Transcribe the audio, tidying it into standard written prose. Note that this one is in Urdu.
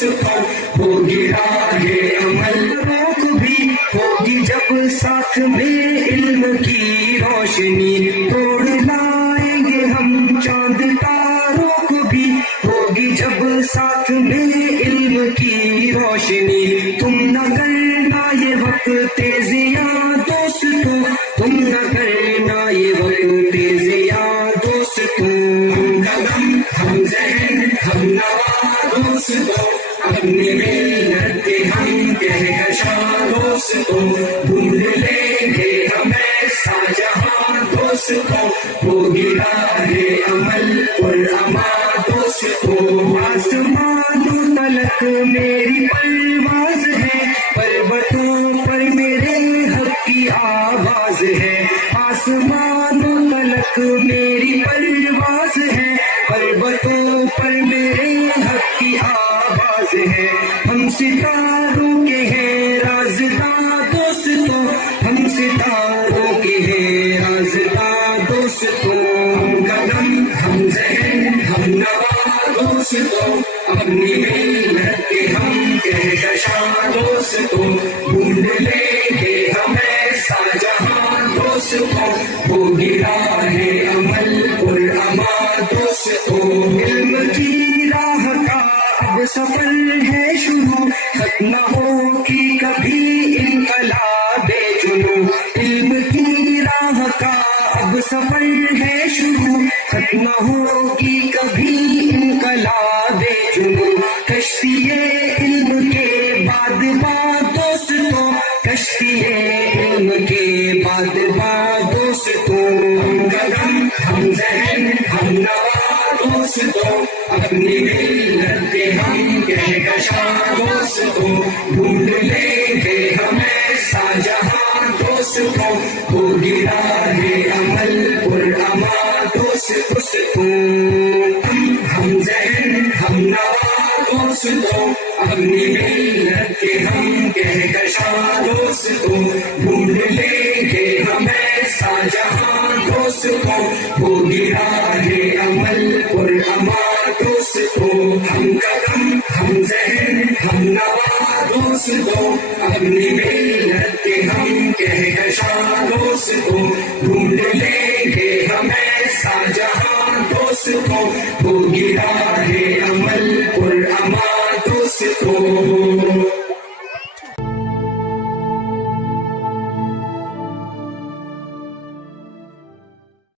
دوستوں ہو گرا ہے عمل روک بھی ہوگی جب ساتھ میں علم کی روشنی توڑ لائیں گے ہم چاند تاروں کو بھی ہوگی جب ساتھ میں علم کی روشنی تم نہ کرنا یہ وقت ضیاء دوستوں تم نہ کرنا یہ وقت ضیاء دوستوں ہم قدم ہم ذہن ہم نوا دوستوں اپنی ملت کے ہم کہکشاں دوستوں ڈھونڈ لیں گے ہم ایسا جہاں دوستوں ہو گرا ہے عمل اور اما دوستوں آسمانوں تلک میری پرواز ہے پربتوں پر میرے حق کی آواز ہے آسمانوں تلک میری پرواز ہے پربتوں پر میرے حق کی آواز ہے ہم ستاروں کے ہیں رازداں دوستوں ہم ستاروں کے ہیں رازداں دوستوں ہم قدم ہم ذہن ہم نوا دوستوں اپنی ملت کے ہم کہکشاں دوستوں ڈھونڈ لیں گے ہم ایسا جہاں دوستوں ہو گرا ہے عمل اور اما دوستوں علم کی راہ کا اب سفر ہے شروع ختم ہوگی کبھی انقلاب جنوں علم کی راہ کا اب سفر ہے شروع ختم ہوگی کبھی انقلاب جنوں کشتی علم کے بعد بات دوستوں کشتی علم کے بعد بات دوستوں ہم قدم ہم ذہن ہم نوا دوستوں اپنی ملت کے ہم کہکشاں دوستوں ڈھونڈ لیں گے ہم ایسا جہاں دوستوں ہو گرا ہے عمل اور اما دوستوں ہم ذہن ہم نوا دوستوں اپنی ملت کے ہم کہکشاں دوستوں ڈھونڈ لیں گے ہم ایسا جہاں دوستوں ہو گرا ہے عمل اور اما دوستوں ہم قدم ہم ذہن ہم نوا دوستوں اپنی ملت کے ہم کہکشاں دوستوں ڈھونڈ لیں گے ہم ایسا جہاں دوستوں ہو گرا ہے عمل اور اما دوستوں